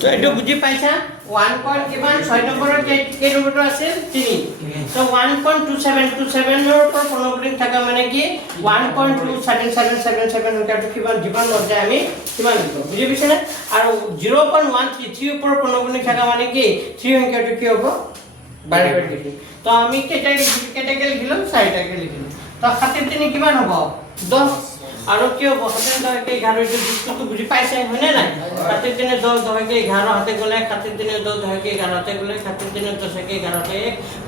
তো এইটো বুজি পাইছা 1 পইণ্ট কিমান 6 নম্বৰৰ কেই নম্বৰটো আছে 3 তো 1.2727 ৰ পৰা পূৰ্ণবৰ্তী থাকা মানে কি 1.27777 সংখ্যাটো কিমান যিমান লগ যায় আমি কিমান লিখো বুজি পাইছা না আৰু 0.133 ৰ পৰা পূৰ্ণবৰ্তী থাকা মানে কি 3 সংখ্যাটো কি হ'ব বাৰে বাৰে লিখি তো আমি কেটাকে লিখিলো 4টাকে লিখিলো তো 7 3 কিমান হ'ব 10 আৰু কি হ'ব 7 10 কে 11 এইটো বস্তুটো বুজি পাইছে হয়নে নাই 7 দিনে 10 10 কে 11 হাতে গলে 7 দিনে 10 10 কে 11 হাতে গলে 7 দিনে 10 কে 11 কে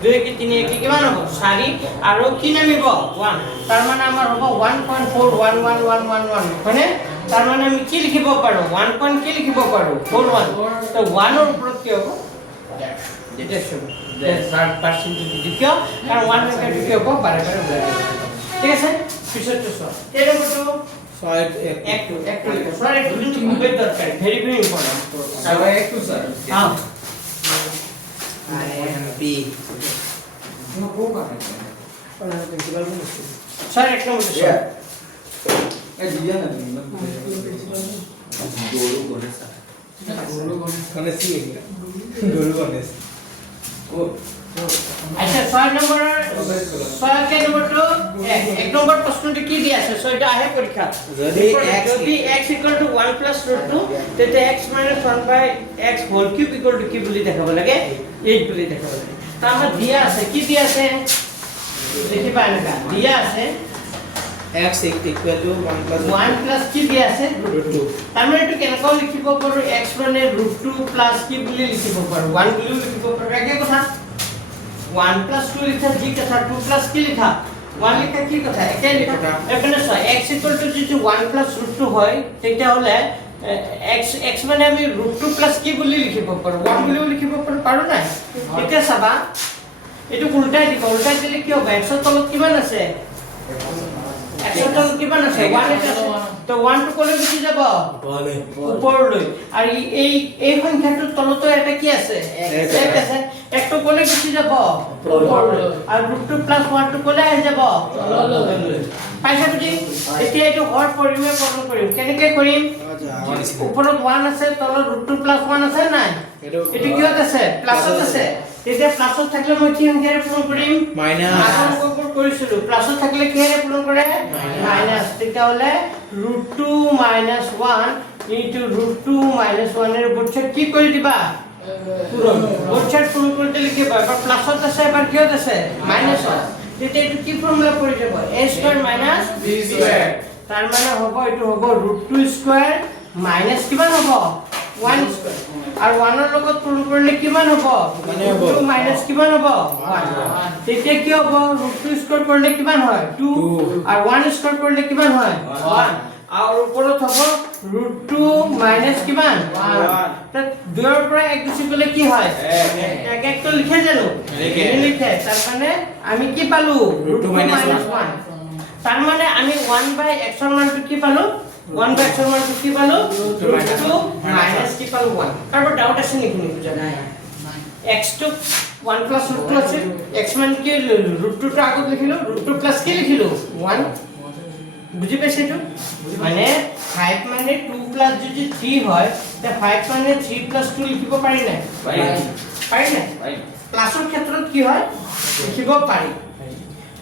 2 কে 3 কে কিমান হ'ব 4 আৰু কি নামিব 1 তাৰ মানে আমাৰ হ'ব 1.41111 হয়নে তাৰ মানে আমি কি লিখিব পাৰো 1 পইণ্ট কি লিখিব পাৰো 41 তো 1 ৰ ওপৰত কি হ'ব এটা শুনো থাৰ্ড পাৰসন যদি কিয় কাৰণ 1 সংখ্যাটো কি হ'ব বাৰে বাৰে ওলাই ঠিক আছে পিছৰটো সব তেৰে কত সয় একটু লিখো স্যার একটু কিন্তু খুবই দরকার ভেরি ভেরি ইম্পর্টেন্ট স্যার একটু স্যার হ্যাঁ আই এম বি নো কোকা কোন প্রিন্সিপাল বলছে স্যার এক নম্বর স্যার এই দিয়া না গোলু গণেশ গণেশ কি গোলু গণেশ ও আচ্ছা 6 নম্বর 6 কে নম্বরটো 1 নম্বর প্রশ্নটি কি দি আছে 6টা আহে পরীক্ষা যদি x = 1 + √2 তেতে x - 1 / x হোল কিউব = কি বুলি দেখাব লাগে 8 বুলি দেখাব লাগে তা আমরা দিয়া আছে কি দিয়া আছে দেখি পায় না দিয়া আছে x = 1 + কি দিয়া আছে √2 তার মানে এটো কেনেকৈ লিখিব পাৰো x মানে √2 + কি বুলি লিখিব পাৰো 1 বুলি লিখিব পাৰো একে কথা 1 + 2 লিখা জি কথা 2 + কি লিখা 1 লিখা কি কথা একে লিখা এখানে x = যদি 1 + √2 হয় তেতিয়া হলে x মানে আমি √2 + কি বুলি লিখিব পাৰো 1 বুলি লিখিব পাৰো না এতিয়া চাবা এটো উল্টাই দিব উল্টাই দিলে কি হবে x ৰ তলত কিমান আছে x ৰ তলত কিমান আছে 1 আছে তো 1 টো কলে গুচি যাব ওপৰলৈ আৰু এই সংখ্যাটোৰ তলতো এটা কি আছে এক আছে একটো কলে গুচি যাব ওপৰলৈ আৰু √2 + 1 টো কলে আহি যাব তললৈ পাইছা বুজি এতিয়া এইটো হৰ পৰিমেয় পূৰণ কৰিম কেনেকৈ কৰিম ওপৰত 1 আছে তলত √2 + 1 আছে নাই এটো কিহত আছে প্লাসত আছে তেতিয়া প্লাসত থাকলে মই কি সংখ্যাৰে পূৰণ কৰিম মাইনাস আগৰ কৰিছিলো প্লাসত থাকলে কিহেৰে পূৰণ কৰে মাইনাস তেতিয়া হলে √2 - 1 * √2 - 1 এৰ বৰ্গছেদ কি কৰি দিবা পূৰণ বৰ্গছেদ পূৰণ কৰতে লিখিবা এবাৰ প্লাসত আছে এবাৰ কিহত আছে মাইনাসত তেতিয়া এটো কি ফৰ্মুলা পৰি যাব a² - b² তার মানে হ'ব এটো হ'ব √2² মাইনাস কিমান হ'ব 1² আর 1 এর লগত পূরণ করলে কিমান হ'ব 2 মাইনাস কিমান হ'ব 1 তেতিয়া কি হ'ব √2² করলে কিমান হয় 2 আর 1² করলে কিমান হয় 1 আর উপৰত হ'ব √2 মাইনাস কিমান 1 তা 2 এৰ পৰা 1 গুছি গলে কি হয় 1 1 তো লিখে জানো লিখে তার মানে আমি কি পালো √2 - 1 তার মানে আমি 1/x এর মানটো কি পালো 1/x এর মানটো কি পালো √2 মাইনাস কি পালো 1 কারো ডাউট আছে নেকি বুঝা নাই x তো 1 + √2 আছে x মান কি √2 টো আগত লিখিলো √2 + কি লিখিলো 1 বুঝি পাইছে তো মানে 5 মানে 2 + যদি 3 হয় তে 5 মানে 3 + 2 লিখিব পাৰি নাই পাৰি না প্লাসৰ ক্ষেত্ৰত কি হয় লিখিব পাৰি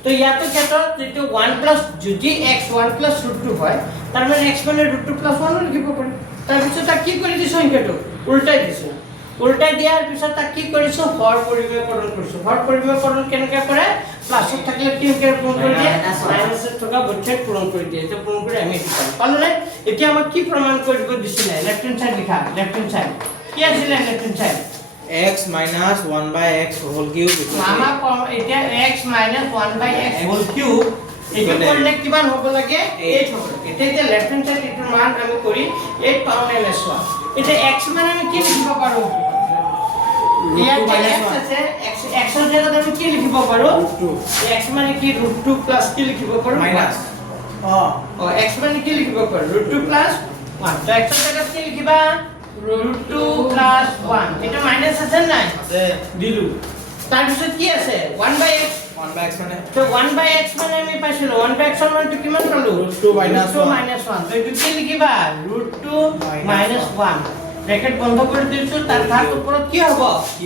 তো ইয়াতো ক্ষেত্ৰত যেটো 1 + যদি x 1 + √2 হয় তাৰ মানে x মানে √2 + 1 লিখিব পাৰি তাৰ পিছত কি কৰি দিছ সংখ্যাটো উল্টাই দিছো উল্টাই দিয়াৰ পিছত কি কৰিছো হৰ পৰিমেয়কৰণ কৰিছো হৰ পৰিমেয়কৰণ কেনেকৈ কৰে প্লাসত থাকলে কি সংখ্যা পূৰণ কৰি দিয়ে মাইনাসত থকা বৰ্গছেদ পূৰণ কৰি দিয়ে এটা পূৰণ কৰি আমি পালো না এতিয়া আমাক কি প্ৰমাণ কৰিব দিছিলে লেফট হ্যান্ড সাইড লিখা লেফট হ্যান্ড সাইড কি আছিল left hand side x - 1/x whole cube মামা এতিয়া x - 1/x হোল কিউব এইটো করলে কিমান হ'ব লাগে 8 হ'ব লাগে তেতিয়া লেফট হ্যান্ড সাইড এটো মান আমি কৰি 8 পাও না লেছৱা এতিয়া x মানে আমি কি লিখিব পাৰো ইয়াতে x আছে x এৰ জায়গাত আমি কি লিখিব পাৰো x মানে কি √2 + কি লিখিব পাৰো মাইনাস x মানে কি লিখিব পাৰো √2 + 1 তো x এর জায়গাত কি লিখিবা √2 + 1 এটা মাইনাস আছে নাই আছে দিলু তার পিছত কি আছে 1/x 1 by x মানে তো 1 by x মানে আমি পাইছিলো 1 by x ৰ মানটো কিমান পালো √2 minus 1 তো এইটো কি লিখিবা √2 minus 1 ব্ৰেকেট বন্ধ কৰি দিছো তাৰ ঘাত ওপৰত কি হ'ব q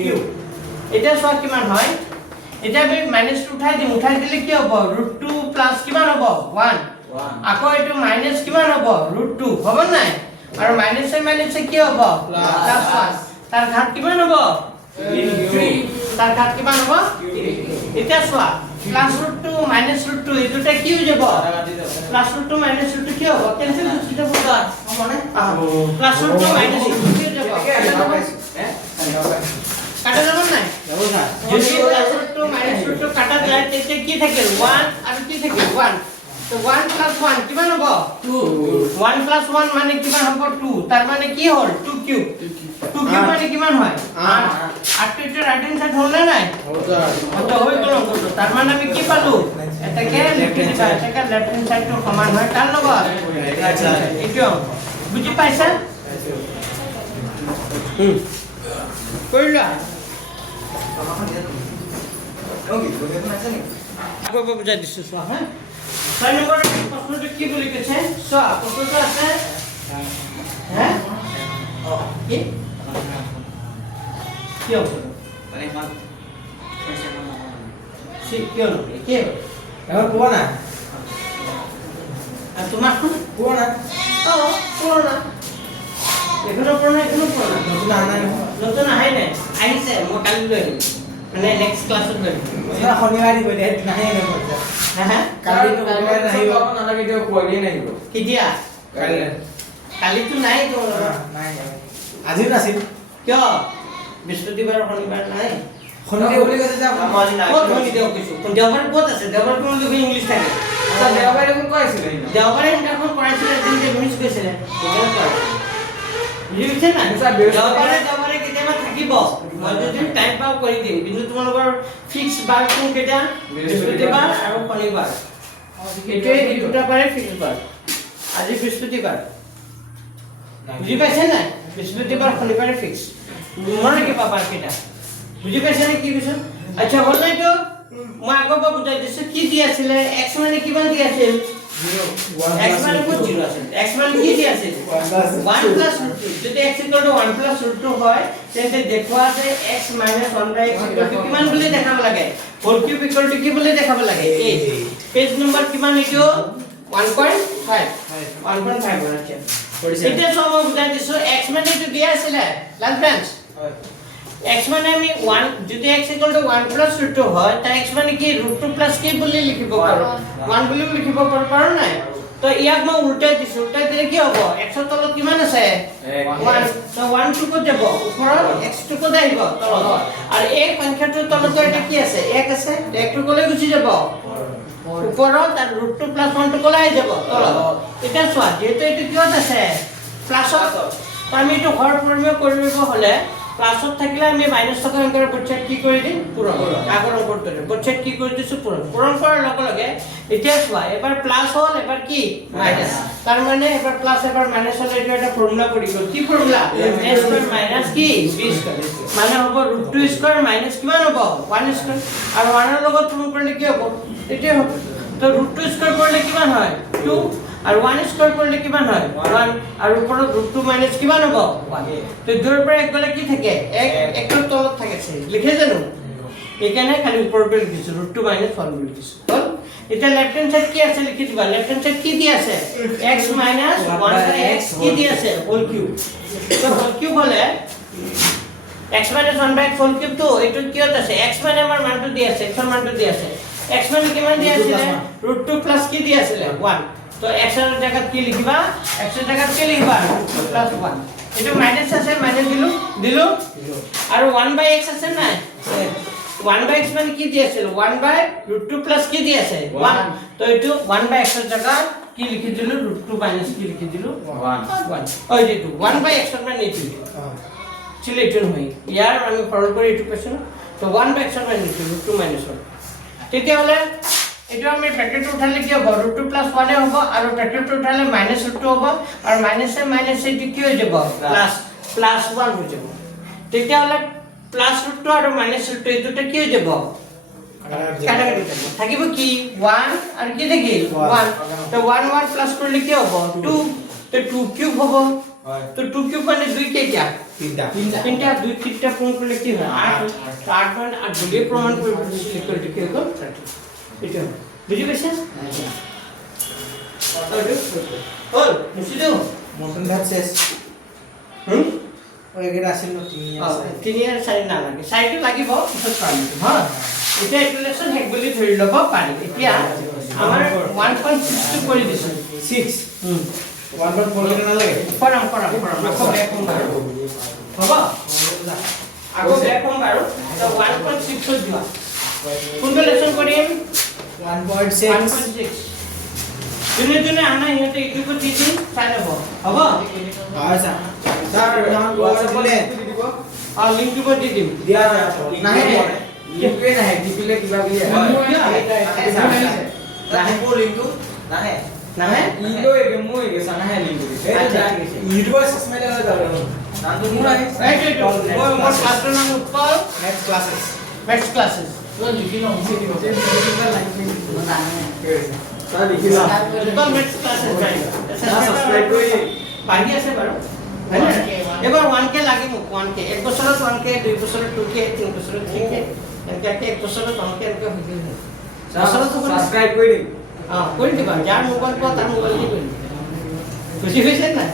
এটা সব কিমান হয় এটা আমি মাইনাস উঠাই দিলে কি হ'ব √2 প্লাস কিমান হ'ব 1 আকৌ এটো মাইনাস কিমান হ'ব √2 হ'ব নাই আৰু মাইনাসে কি হ'ব প্লাস 1 তাৰ ঘাত কিমান হ'ব 3 তাৰ ঘাত কিমান হ'ব 3 এটা চোৱা প্লাস √2 মাইনাস √2 এই দুটা কি হৈ যাব প্লাস √2 মাইনাস √2 কি হ'ব কেনসেল হৈ যাব মানে প্লাস √2 মাইনাস √2 কি হৈ যাব কাটা যাব নাই যাব না যদি প্লাস √2 মাইনাস √2 কাটা যায় তেতিয়া কি থাকে 1 আৰু কি থাকে 1 তো 1 plus 1 কিমান হ'ব 2 1 plus 1 মানে কিমান হ'ব 2 তাৰ মানে কি হ'ল 2 কিউব 2 কিউব মানে কিমান হয় 8 8 টো ৰাইট হ্যান্ড সাইড হ'ল না নাই তো হৈ গ'ল অংকটো তাৰ মানে আমি কি পালো এটাকে লেফট হ্যান্ড সাইড এটাকে লেফট হ্যান্ড সাইডটো সমান হয় তাৰ লগত এইটো বুজি পাইছা কৰিলা আকৌ বুজাই দিছো চোৱা হা 6 নম্বৰ প্ৰশ্নটো কি বুলি কৈছে চোৱা প্ৰশ্নটো আছে হে কি কি হ'ব মানে ইমান কিয় কি এখন কোৱা না আৰু তোমাৰ কোৱা না পুৰণা এখনো পুৰণা নতুন আনা নতুন আহাই নাই আহিছে মই কালি লৈ আহিম মানে নেক্সট ক্লাছত লৈ আহিম শনিবাৰে দিব দে নাহে এনে পইচা হা কালি তো শনিবাৰে নাহিব নালাগে দিও কোৱালি নাহিব কেতিয়া কালিতো নাই তো নাই আজি নাছিল কিয় বৃহস্পতিবাৰ শনিবাৰ নাই শনিবাৰে বুলি কৈছে যে মই নাই ক'ত শনিবাৰ কৈছো দেওবাৰ ক'ত আছে দেওবাৰ কোন লোকে ইংলিছ থাকে দেওবাৰে কোন কৈছিল দেওবাৰে ইন্টাৰভিউ কৰাইছিলে যে মিছ গৈছিলে বুজিছে না দেওবাৰে কেতিয়াবা থাকিব মই যদি টাইম পাও কৰি দিম কিন্তু তোমালোকৰ ফিক্স বাৰ কোন কেতিয়া বৃহস্পতিবাৰ আৰু শনিবাৰ এইটোৱে এই দুটা বাৰে ফিক্স বাৰ আজি বৃহস্পতিবাৰ বুজি পাইছে নাই বৃহস্পতিবাৰ শনিবাৰে ফিক্স মনে কি পাবা কেটা বুজি পাইছে নে কি কৈছো আচ্ছা হ'ল নাই তো মই আগৰ পৰা বুজাই দিছো কি দি আছিলে x মানে কিমান দি আছিল 0 x মানে ক'ত 0 আছিল x মানে কি দি আছিল 1 plus √2 যদি x = 1 plus √2 হয় তেন্তে দেখুৱা যে x - 1 by x = কিমান বুলি দেখাব লাগে হোল কিউব = কি বুলি দেখাব লাগে 8 পেজ নম্বৰ কিমান এইটো 1.5 1.5 আছে এটা সম বুজাই দিছো x মানে এইটো দিয়া আছিল লাস্ট ব্রাঞ্চ x মানে আমি 1 যদি x = 1 plus √2 হয় তা x মানে কি √2 plus কি বুলি লিখিব পাৰো 1 বুলি লিখিব পাৰো নাই তো ইয়াক মই উল্টাই দিছো উল্টাই দিলে কি হ'ব x ৰ তলত কিমান আছে 1 তো 1 টু ক'ত যাব ওপৰত x টু ক'ত আহিব তলত আৰু এই সংখ্যাটোৰ তলত এটা কি আছে 1 আছে 1 টু ক'লৈ গুচি যাব ওপৰত আৰু √2 plus 1 টু ক'লৈ আহি যাব তলত এটা চোৱা যেটো এটো কিহত আছে প্লাছত তো আমি এটো ঘৰ পৰিমেয় কৰিব হলে প্লাছত থাকিলে আমি মাইনাস থকা অংকৰ পৰীক্ষাত কি কৰি দিম পূৰণ আগৰ অংকটোৰে পৰীক্ষাত কি কৰি দিছো পূৰণ কৰাৰ লগে লগে এতিয়া চোৱা এবাৰ প্লাস হ'ল এবাৰ কি মাইনাস তাৰ মানে এবাৰ প্লাস এবাৰ মাইনাস হ'লে এটা এটা ফৰ্মুলা কৰি গ'ল কি ফৰ্মুলা a স্কয়ার মাইনাস কি b স্কয়ার মানে হ'ব √2 স্কয়ার মাইনাস কিমান হ'ব 1 স্কয়ার আৰু 1 ৰ লগত পূৰণ কৰিলে কি হ'ব এটাই হ'ব তো √2 স্কয়াৰ কৰিলে কিমান হয় 2 আৰু 1 স্কয়াৰ কৰিলে কিমান হয় 1 আৰু ওপৰত √2 মাইনাস কিমান হ'ব 1 তো দুৰ পৰা এক গলে কি থাকে একৰ তলত থাকে লিখে জানো এখানে খালি ওপৰতে লিখিছো √2 মাইনাস 1 বুলি লিখিছো হল এটা লেফট হ্যান্ড সাইড কি আছে লিখি দিবা লেফট হ্যান্ড সাইড কি দি আছে x মাইনাস 1 বাই x কি দি আছে হোল কিউব তো হোল কিউব হলে x মাইনাস 1 বাই x হোল কিউব তো এটো কিহত আছে x মানে আমাৰ মানটো দি আছে x ৰ মানটো দি আছে x মানে কিমান দি আছিল √2 প্লাস কি দি আছিল 1 তো x এর জায়গাত কি লিখিবা x এর জায়গাত কি লিখিবা প্লাস 1 এটা মাইনাস আছে মাইনাস দিলু আর 1 বাই x আছে না 1 বাই x মানে কি দি আছিল 1 বাই √2 প্লাস কি দি আছে 1 তো এটো 1 বাই x এর জায়গাত কি লিখি দিলু √2 মাইনাস কি লিখি দিলু 1 ওই যেটো 1 বাই x এর মানে নিচে চলে এটো হই ইয়ার আমি ফরল করে এটো কোশ্চেন তো 1 বাই x এর মানে নিচে √2 মাইনাস 1 তেতিয়া হলে এটো আমি ব্র্যাকেট উঠালে কি হবে √2 + 1 এ হবে আর ব্র্যাকেট উঠালে -√2 হবে আর মাইনাসে মাইনাসে এটি কি হয়ে যাব প্লাস 1 হয়ে যাব তেতিয়া হলে +√2 আর -√2 এই দুটো কি হয়ে যাব কাটাকাটি কৰিব থাকিব কি 1 আৰু কি থাকিল 1 তো 1 1 প্লাস কৰিলে কি হ'ব 2 তো 2 কিউব হ'ব তো 2 কিউব মানে 2 কেইটা তিনটা 2 তিনটা পূৰণ কৰিলে কি হয় 8 8 মানে 8 দুলিয়ে প্ৰমাণ কৰিব সিলেক্ট কৰি কি হ'ব 30 এটা বুজি পাইছা হল মুছিদো মটন ভাত শেষ ওই এগেটা আছিল ন তিনি আর 4 না লাগে 4 লাগিব পিছত পাৰি হ্যাঁ এটা ইকুয়েশন হেক বুলি ধৰি লব পাৰি এতিয়া আমাৰ 1.6 কৰি দিছো 6 1.4 কেনে লাগে পৰাম আকৌ বেক কম বাৰু হ'ব আকৌ বেক কম বাৰু তো 1.6 হৈ দিবা কোনটো লেসন কৰিম 1.6 দিনে আনা ইহতে ইটো কো দি দিম চাই লব হ'ব আচ্ছা স্যার নাম বলে আর লিংক টু দি দিম দিয়া নাহে লিংকয়ে নাহে টিপিলে কিবা বুলি নাহে পো লিংকটো নাহে নাহে ইলো একে মই একে নাহে লিংকটো ইউটিউবৰ সাবস্ক্ৰাইব কৰা যাব নামটো মোৰ আহে এইটো মোৰ ক্লাছৰ নাম উৎপল নেক্সট ক্লাसेस নেক্সট ক্লাसेस তো লিখি লম স্যাৰ লিখি লম উৎপল নেক্সট ক্লাसेस সাবস্ক্ৰাইব কৰি বাঢ়ি আছে বাৰু এবাৰ 1k লাগে মোক 1k এক বছৰত 1k 2 বছৰত 2k 3 বছৰত 3k এনেকে এক বছৰত 1k এনেকে হৈ গ'ল সাবস্ক্ৰাইব কৰি দিম কৰি দিবা যাৰ মোবাইল পা তাৰ মোবাইল দি কৰিম খুশি হৈছে না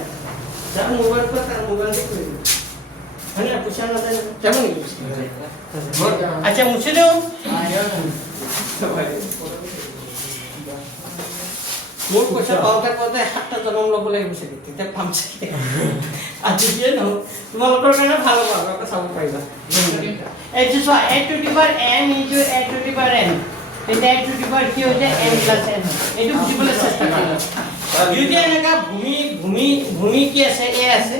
যাৰ মোবাইল পা তাৰ মোবাইল দি কৰিম মানে পইচা না যায় কেমন আচ্ছা মুছে দাও মোৰ পইচা পাওঁতে 7টা জনম ল'ব লাগিব চাগে তেতিয়া পাম চাগে আজি দিয়ে ন তোমালোকৰ কাৰণে ভাল হ'ব আকৌ চাব পাৰিবা এইটো চোৱা a to the power n into a to the power n তেতিয়া a to the power কি হৈ যায় n plus n এইটো বুজিবলৈ চেষ্টা কৰিবা যদি এনেকা ভূমি কি আছে a আছে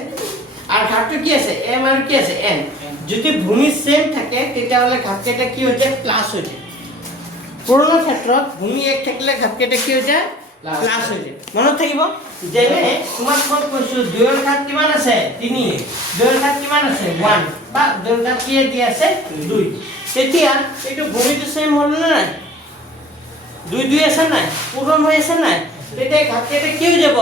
আৰু ঘাটটো কি আছে m আৰু কি আছে n যদি ভূমি সেম থাকে তেতিয়াহ'লে ঘাটকেইটা কি হৈ যায় প্লাস হৈ যায় পুৰণা ক্ষেত্ৰত ভূমি এক থাকিলে ঘাটকেইটা কি হৈ যায় প্লাস হৈ যায় মনত থাকিব যেনে তোমাক মই কৈছো 2 ৰ ঘাত কিমান আছে 3 2 ৰ ঘাত কিমান আছে 1 বা 2 ৰ ঘাত কি দি আছে 2 তেতিয়া এইটো ভূমিটো সেম হ'ল না নাই 2 আছে নাই পূৰণ হৈ আছে নাই তেতিয়া ঘাটকেইটা কি হৈ যাব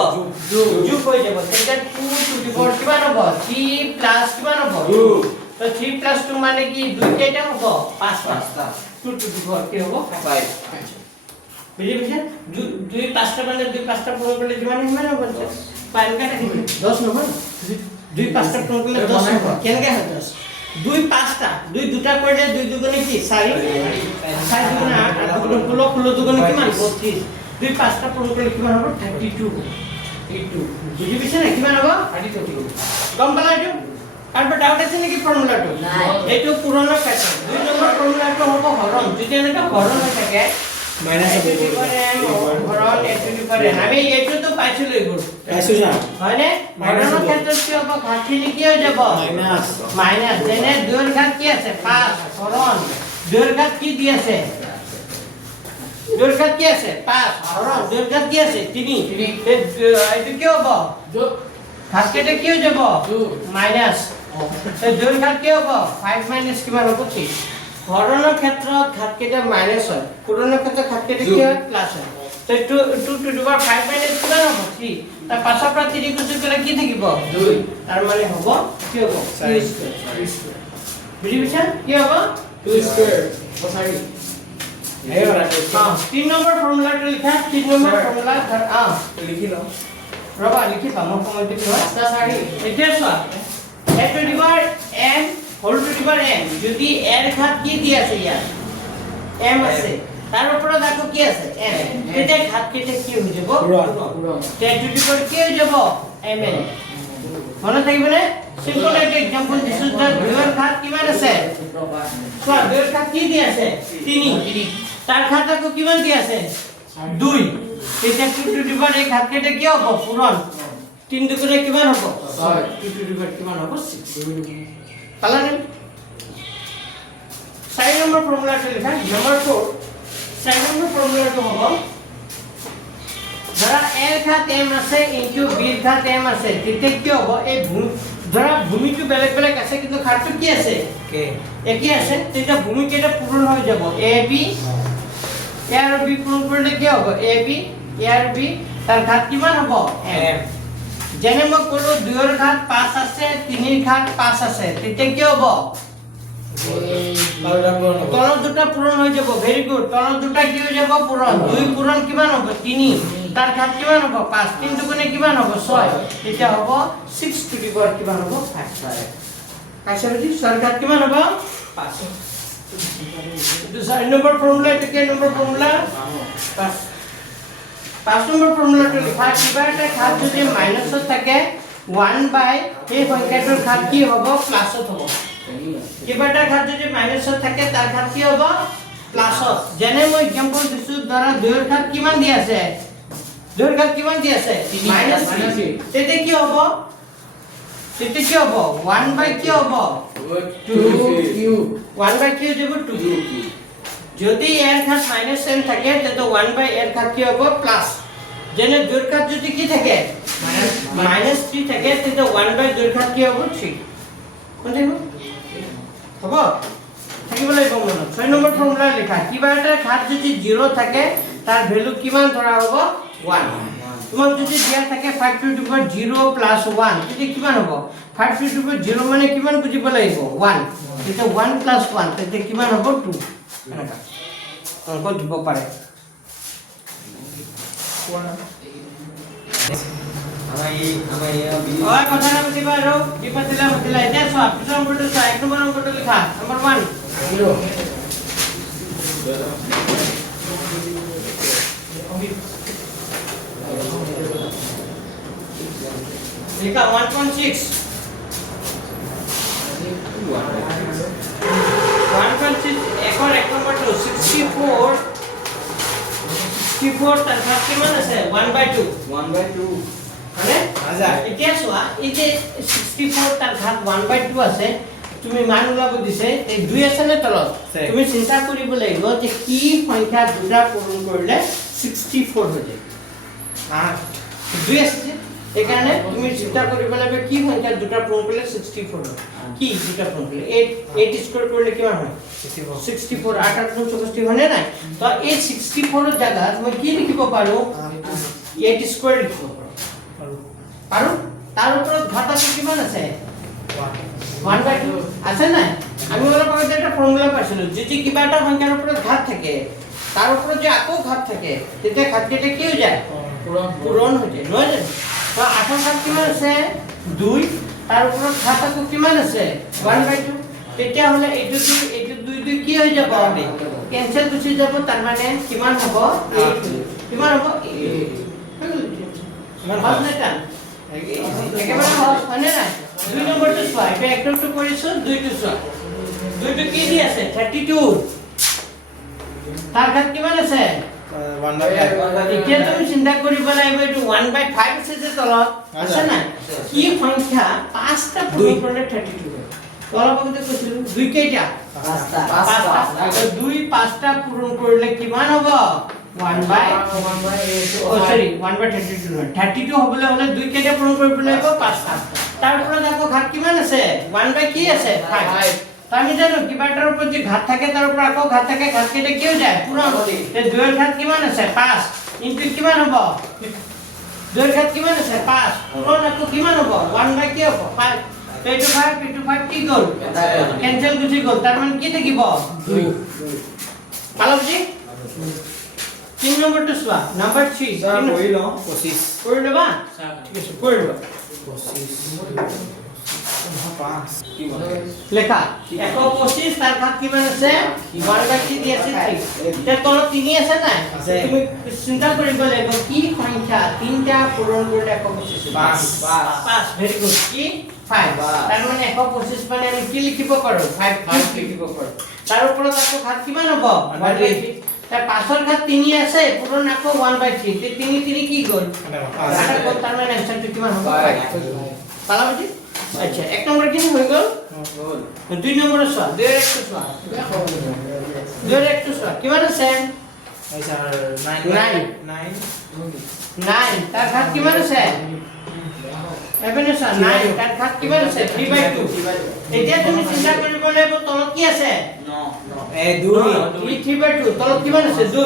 যোগ হৈ যাব তেতিয়া 2 to the power কিমান হ'ব 3 প্লাস কিমান হ'ব 2 তো 3 প্লাস 2 মানে কি 2 কেইটা হ'ব 5টা 2 to the power কি হ'ব 5 বুঝি বুঝে 2 5টা মানে 2 5টা পূরণ করলে কিমান কিমান হ'ব 5 কাটা কি 10 নহয় 2 5টা পূরণ করলে 10 হ'ব কেনেকে হয় 10 2 5টা 2 দুটা কৰিলে 2 দুগুণে কি 4 4 দুগুণে 8 8 দুগুণে 16 দুগুণে কিমান 32 2 5টা পূরণ করলে কিমান হ'ব 32 বুঝি বুঝে না কিমান হ'ব 32 গম পালা এইটো আৰু ডাউট আছে নেকি ফৰ্মুলাটো এইটো পুৰণা ক্ষেত্ৰত 2 নম্বৰ ফৰ্মুলাটো হ'ব হৰণ যদি এনেকা হৰণ হৈ থাকে minus a to the power m হৰণ a to the power n আমি এইটো তো পাইছো লইবোৰ পাইছো যা হয়নে হৰণৰ ক্ষেত্ৰত কি হ'ব ঘাটখিনি কি হৈ যাব মাইনাস যেনে 2 ৰ ঘাত কি আছে 5 হৰণ 2 ৰ ঘাত কি দি আছে 2 ৰ ঘাত কি আছে 5 হৰণ 2 ৰ ঘাত কি আছে 3 এইটো কি হ'ব যোগ ঘাটকেইটা কি হৈ যাব মাইনাস তো 2 ৰ ঘাত কি হ'ব 5 মাইনাস কিমান হ'ব 3 হৰণৰ ক্ষেত্ৰত ঘাটকেইটা মাইনাস হয় পূৰণৰ ক্ষেত্ৰত ঘাটকেইটা কি হয় প্লাস হয় তো 2 to the power 5 মাইনাস কিমান হ'ব 3 তাৰ পাছৰ পৰা 3 গুণ কৰিলে কি থাকিব 2 তাৰ মানে হ'ব কি হ'ব 2 স্কয়াৰ বুজি পাইছা কি হ'ব 2 স্কয়াৰ সঁচাই এইবাৰ 3 নম্বৰ ফৰ্মুলাটো লিখা 3 নম্বৰ ফৰ্মুলা লিখি লও ৰবা লিখি পাম সময় দিছো এতিয়া চোৱা a to the power n whole to the power n যদি r ঘাত কি দি আছে ইয়াত m আছে তার উপরে দেখো কি আছে n এটা ঘাত কেটে কি হৈ যাব পুরো a to the power কি হৈ যাব mn মনে থাকিব না সিম্পল একটা एग्जांपल দিছো যে 2 এর ঘাত কিমান আছে চোৱা 2 এর ঘাত কি দি আছে 3 তার ঘাত আকৌ কিমান দি আছে 2 এটা 2 to the power এই ঘাত কেটে কি হ'ব পূরণ 3 দুগুণে কিমান হ'ব 6 2 to the power কিমান হ'ব 6 পালানে 4 নম্বৰ ফৰ্মুলাটো লিখা নম্বৰ 4 4 নম্বৰ ফৰ্মুলাটো হ'ব ধৰা l ঘাত m আছে ইনটু b ঘাত m আছে তেতিয়া কি হ'ব এই ধৰা ভূমিটো বেলেগ বেলেগ আছে কিন্তু ঘাটটো কি আছে কে একই আছে তেতিয়া ভূমি কেইটা পূৰণ হৈ যাব এ বি এ আৰু বি পূৰণ কৰিলে কি হ'ব এ বি এ আৰু বি তাৰ ঘাট কিমান হ'ব এম যেনে মই ক'লো 2 ৰ ঘাট 5 আছে 3 ৰ ঘাট 5 আছে তেতিয়া কি হ'ব তলৰ দুটা পূৰণ হৈ যাব ভেৰি গুড তলৰ দুটা কি হৈ যাব পূৰণ 2 পূৰণ কিমান হ'ব 3 তাৰ ঘাট কিমান হ'ব 5 3 দুগুণে কিমান হ'ব 6 তেতিয়া হ'ব 6 টু দি পাৱাৰ কিমান হ'ব 5 কাইছে বুজি 6 ঘাট কিমান হ'ব 5 এইটো 4 নম্বৰ ফৰ্মুলা এইটো কি নম্বৰ ফৰ্মুলা 5 নম্বৰ ফৰ্মুলাটো লিখা কিবা এটা ঘাট যদি মাইনাছত থাকে 1 বাই এই সংখ্যাটোৰ ঘাট কি হ'ব প্লাছত হ'ব কিবা এটা ঘাট যদি মাইনাছত থাকে তাৰ ঘাট কি হ'ব প্লাছত যেনে মই এক্সাম্পল দিছো ধৰা 2 ৰ ঘাট কিমান দি আছে 2 ৰ ঘাট কিমান দি আছে -3 তেতিয়া কি হ'ব 1 বাই কি হ'ব 2 1 বাই কি হৈ যাব 2 যদি এর ঘাট -n থাকে তেতিয়া 1 বাই এর ঘাট কি হ'ব প্লাস যেনে 2 ৰ ঘাট যদি কি থাকে -3 থাকে তেতিয়া 1 বাই 2 ৰ ঘাট কি হ'ব 3 কোনটো হ'ব থাকিব লাগিব মনত 6 নম্বৰ ফৰ্মুলা লিখা কিবা এটা ঘাট যদি 0 থাকে তাৰ ভ্যালু কিমান ধৰা হ'ব 1 তোমাক যদি দিয়া থাকে 5 টু দি পাৱাৰ 0 প্লাস 1 তেতিয়া কিমান হ'ব 5 টু দি পাৱাৰ 0 মানে কিমান বুজিব লাগিব 1 তেতিয়া 1 প্লাস 1 তেতিয়া কিমান হ'ব 2 এনেকা অংক দিব পাৰে और কথা না বুঝিবা আৰু কি পাতিলা এতিয়া সব পিছৰ নম্বৰটো চোৱা 1 নম্বৰ অংকটো লিখা নম্বৰ 1 0 লিখা 1.6 একৰ 1 নম্বৰটো 64 তাৰ ঘাট কিমান আছে 1/2 মানে এতিয়া চোৱা এই যে 64 তাৰ ঘাট 1/2 আছে তুমি মান ওলাব দিছে এই 2 আছে নে তলত তুমি চিন্তা কৰিব লাগিব যে কি সংখ্যা দুটা পূৰণ কৰিলে 64 হৈ যায় 2 আছে এখানে তুমি চিন্তা কৰিব লাগিব কি সংখ্যা দুটা পূৰণ কৰিলে 64 হয় কি দুটা পূৰণ কৰিলে 8 স্কয়াৰ কৰিলে কিমান হয় 64 8 8 64 হয় না তো এই 64 ৰ জায়গাত মই কি লিখিব পাৰো 8 স্কয়াৰ লিখিব পাৰো আৰু তাৰ ওপৰত ঘাট আছে কিমান আছে 1/2 আছে না আমি অলপ আগতে এটা ফৰ্মুলা পাইছিলো যদি কিবা এটা সংখ্যাৰ ওপৰত ঘাট থাকে তাৰ ওপৰত যে আকৌ ঘাট থাকে তেতিয়া ঘাটকেইটা কি হৈ যায় পূৰণ হৈ যায় নহয় জানো তো 8 ঘাট কিমান আছে 2 তাৰ ওপৰত ঘাট আকৌ কিমান আছে 1/2 তেতিয়া হলে এইটো 2 কি হৈ যাব কেনসেল গুচি যাব তাৰ মানে কিমান হ'ব 8 কিমান হ'ব 8 কিমান হ'ব না একেবাৰে সহজ হয়নে নাই 2 নম্বৰটো চোৱা এটা একটো কৰিছো 2টো চোৱা 2টো কি দি আছে 32 তাৰ ঘাট কিমান আছে 1/5 এতিয়া তুমি চিন্তা কৰিব লাগিব এইটো 1/5 আছে যে তলত আছে না কি সংখ্যা 5টা পূৰণ কৰিলে 32 হয় তলত আমি কৈছিলো 2 কেইটা 5টা 2 5টা পূৰণ কৰিলে কিমান হ'ব 1/32 হ'বলৈ হলে 2 কেইটা পূৰণ কৰিব লাগিব 5টা তাৰ ওপৰত আকৌ ঘাট কিমান আছে 1 কি আছে 5 আমি জানো কিবা এটাৰ ওপৰত যে ঘাট থাকে তাৰ ওপৰত আকৌ ঘাট থাকে ঘাট কেইটা কি হৈ যায় পূৰণ তে 2 ৰ ঘাট কিমান আছে 5 ইনটু কিমান হ'ব 2 ৰ ঘাট কিমান আছে 5 পূৰণ আকৌ কিমান হ'ব 1 কি হ'ব 5 এইটো 5 কি গ'ল কেনসেল গুচি গ'ল তাৰ মানে কি থাকিব 2 পালো বুজি 3 নম্বৰটো চোৱা নম্বৰ 3 স্যাৰ কই ল 25 কৰি লবা ঠিক আছে কৰি লবা 25 5 কি বলে লেখা 125 তাৰ ঘাট কিমান আছে 1/3 দি আছে 3 তে তলত 3 আছে না তুমি চিন্তা কৰিব লাগিব কি সংখ্যা তিনটা পূৰণ কৰিলে 125 5 ভেৰি গুড কি 5 তাৰ মানে 125 মানে আমি কি লিখিব পাৰো 5 লিখিব পাৰো তাৰ ওপৰত আকৌ ঘাট কিমান হ'ব 1/3 তাৰ পাছৰ ঘাট 3 আছে পূৰণ আকৌ 1/3 তে 3 কি গ'ল 8 গ'ল তাৰ মানে আনসাৰটো কিমান হ'ব পালা বুজি আচ্ছা এক নম্বৰ কি হৈ গ'ল 2 নম্বৰ চোৱা 2 ৰ একটো চোৱা 2 ৰ একটো চোৱা কিমান আছে স্যাৰ 9 9 তাৰ ঘাট কিমান আছে এভেনেছা 9 তাৰ ঘাত কিমান আছে 3/2 এতিয়া তুমি চিন্তা কৰিব লাগিব তলত কি আছে 2 3/2 তলত কিমান আছে 2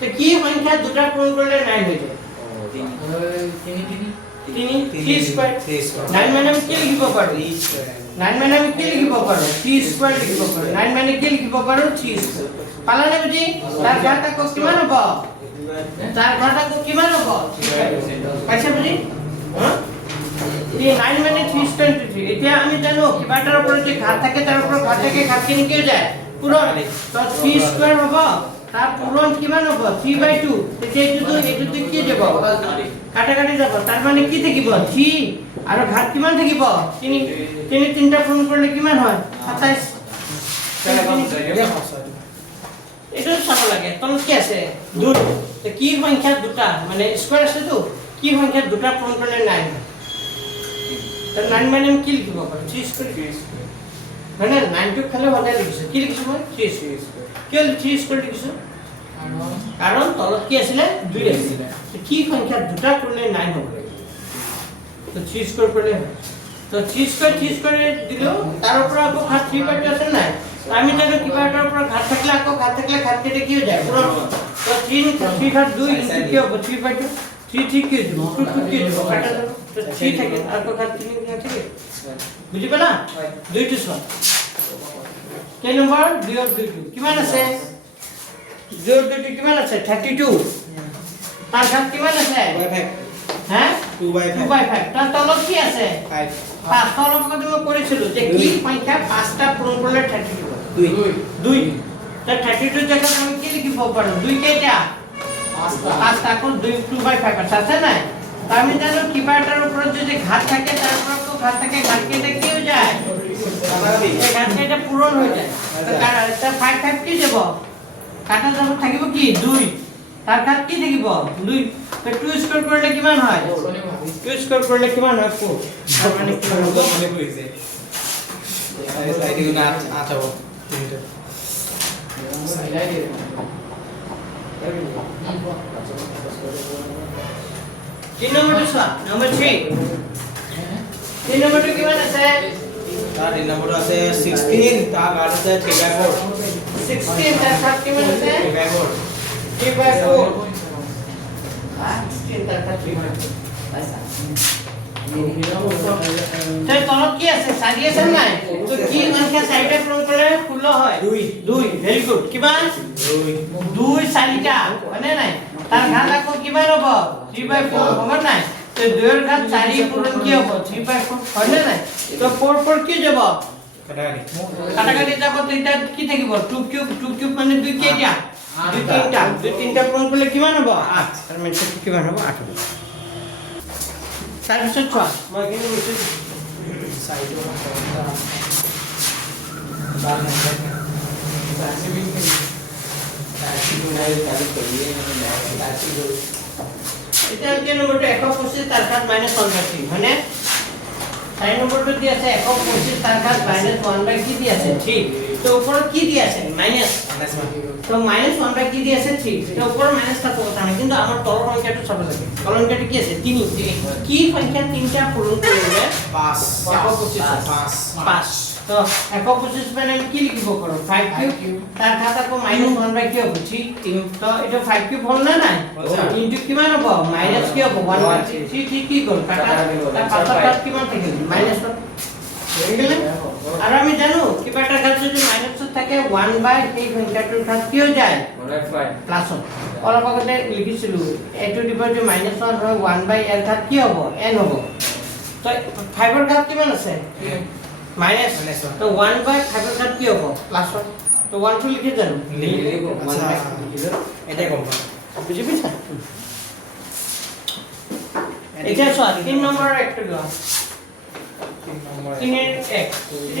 তে কি সংখ্যা দুটা পূৰণ কৰিলে 9 হৈ যায় 3 স্কয়াৰ 9 মানে আমি কি লিখিব পাৰো 9 মানে আমি কি লিখিব পাৰো 3 স্কয়াৰ লিখিব পাৰো 9 মানে কি লিখিব পাৰো 3 স্কয়াৰ পালানে বুজি তাৰ ঘাত আকৌ কিমান হ'ব তাৰ ঘাত আকৌ কিমান হ'ব পাইছে বুজি এই 9 মানে 3/23 এতিয়া আমি জানো কিবাটাৰ ওপৰত যে ঘাত থাকে তাৰ ওপৰত ঘাত থাকে ঘাতখিনি কি হৈ যায় পূৰণ তো 3 স্কয়াৰ হ'ব তাৰ পূৰণ কিমান হ'ব 3/2 তেতিয়া এইটো কি যাব কাটাকাটি যাব তাৰ মানে কি থাকিব 3 আৰু ঘাত কিমান থাকিব 3 তিনটা পূৰণ কৰিলে কিমান হয় 27 এইটো চাব লাগে তলত কি আছে 2 তে কি সংখ্যা দুটা মানে স্কয়াৰ আছে তো কি সংখ্যা দুটা পূৰণ কৰিলে 9 হয় তো 9 মানে আমি কি লিখিব পাৰো 3 স্কয়াৰ মানে 9 টো খালি হলে লিখিছো কি লিখিছো মই 3 স্কয়াৰ কিয় 3 স্কয়াৰ লিখিছো কাৰণ তলত কি আছিল 2 আছিল কি সংখ্যা দুটা কৰিলে 9 হ'ব তো 3 স্কয়াৰ কৰিলে তো 3 স্কয়াৰ দিলো তাৰ ওপৰত আকৌ ঘাত 3/2 আছে নাই আমি জানো কিবা এটাৰ ওপৰত ঘাত থাকিলে আকৌ ঘাত থাকিলে ঘাত কেটে কি হৈ যায় পুরো তো 3 ঘাত 2 ইনটু কি হবে 3/2 3 কি দিব 2 কি দিব কাটা দাও তো 3 থাকে আর কো ঘাত 3 কি থাকে বুঝি পেলা 2 টু 1 কে নম্বর 2 আর 2 কিমান আছে 0 2 কিমান আছে 32 তার ঘাত কিমান আছে 5 হ্যাঁ 2/5 তার তলত কি আছে 5 5 তলত কত মই করেছিল যে কি সংখ্যা 5টা পূরণ করলে 32 2 তা 32 জায়গা আমি কি লিখিব পারো 2 কেটা 5টা কোন 2/5 আছে না আমি জানো কিবাটার উপর যদি ঘাত থাকে তার উপর তো ঘাত থাকে ঘাত কেটে কি হয়ে যায় এই ঘাত কেটে পূরণ হয়ে যায় তা 5 কি দেব কাটা যাব থাকিব কি 2 তার ঘাত কি থাকিব 2 তো 2 স্কয়ার করলে কিমান হয় 2 স্কয়ার করলে কিমান হয় 4 তার মানে কি হবে মনে কইছে এই সাইডে না আটাবো সাইডে দিয়ে তিন নম্বরটা সব নম্বর 3 তিন নম্বরটা কিমান আছে তার তিন নম্বরটা আছে 16 তার ঘাত আছে 3/4 16 তার ঘাত কিমান আছে 3/4 3/4 16 তার ঘাত 3/4 তাই তলত কি আছে সারি আছে নাই তো কি সংখ্যা সাইডে পূরণ করলে 16 হয় 2 ভেরি গুড কিমান 2 সারিটা মানে নাই তার ঘাত আকৌ কিমান হ'ব 3/4 হ'ব নাই তো 2 এর ঘাত 4 পূরণ কি হ'ব 3/4 হয় না নাই তো 4 কি যাব কাটাকাটি যাব তো এটা কি থাকিব 2 কিউব মানে 2 কেটা 2 তিনটা পূরণ করলে কিমান হ'ব 8 তার মানে কিমান হ'ব 8 হ'ব তাৰপিছত চোৱা মই কিন্তু মেছেজ সাইডৰ এটা কি নম্বৰটো 125 তাৰ ঘাত -1/3 হয়নে 4 নম্বৰটো দি আছে 125 তাৰ ঘাত -1/3 কি দি আছে 3 তো ওপৰত কি দি আছে মাইনাস তো -1 কি দি আছে 3 তো ওপৰ মাইনাসটা তো কথা নাই কিন্তু আমাৰ তলৰ সংখ্যাটো চাব লাগে তলৰ সংখ্যাটো কি আছে 3 কি সংখ্যা তিনটা পূৰণ কৰিলে 5 তো 125 মানে আমি কি লিখিব পাৰো 5 কিউব তাৰ ঘাত আকৌ -1/3 কি হ'ব 3 তো এটা 5 কিউব হ'ল না নাই ইনটু কিমান হ'ব মাইনাস কি হ'ব 1/3 কি গল কাটা তাৰ পাছৰ ঘাত কিমান থাকিল মাইনাস আৰ আমি জানো কিবাটা ঘাত যদি মাইনাস থাকে 1 সেই সংখ্যাটোৰ ঘাত কি হৈ যায় 1/5 প্লাস অলপ আগতে লিখিছিল a টু দি পাৱাৰ -1 হয় 1 এর ঘাত কি হ'ব n হ'ব তো 5 এর ঘাত কিমান আছে মাইনাস তো 1/5 এর ঘাত কি হ'ব প্লাস তো 1 টো লিখি জানো লিখিব 1/5 এটা কম বুঝি পাইছা এটা সব 3 নম্বৰ একটা লোৱা 3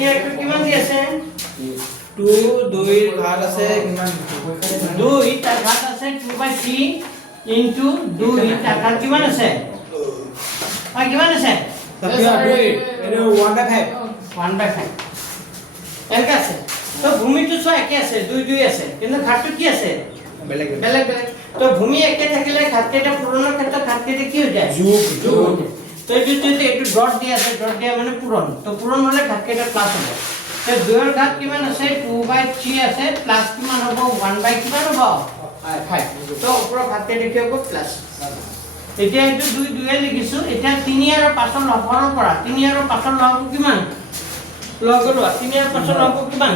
এর কিমান দি আছে 2 এর ঘাত আছে কিমান 2 তার ঘাত আছে 2/3 ইনটু 2 তার ঘাত কিমান আছে কিমান আছে তাপিয়া 2 এনে 1/5 এলকা আছে তো ভূমিটো সব একে আছে 2 আছে কিন্তু ঘাতটো কি আছে বেলেগ বেলেগ তো ভূমি একে থাকিলে ঘাত কেটা পূৰণৰ ক্ষেত্ৰত ঘাত কেটা কি হৈ যায় যোগ তো এইটো ডট দিয়া আছে, ডট দিয়া মানে পূৰণ, তো পূৰণ হ'লে ঘাতকেইটা প্লাছ হ'ব। তো 2 ৰ ঘাত কিমান আছে 2/3 আছে, প্লাছ কিমান হ'ব 1/, কিমান হ'ব 5। তো ওপৰৰ ঘাতকেইটা কি হ'ব প্লাছ। এতিয়া এইটো 2 লিখিছো। এতিয়া 3 আৰু 5 ৰ লহৰৰ পৰা 3 আৰু 5 ৰ লহৰ কিমান লগ লোৱা। 3 আৰু 5 ৰ লহৰ কিমান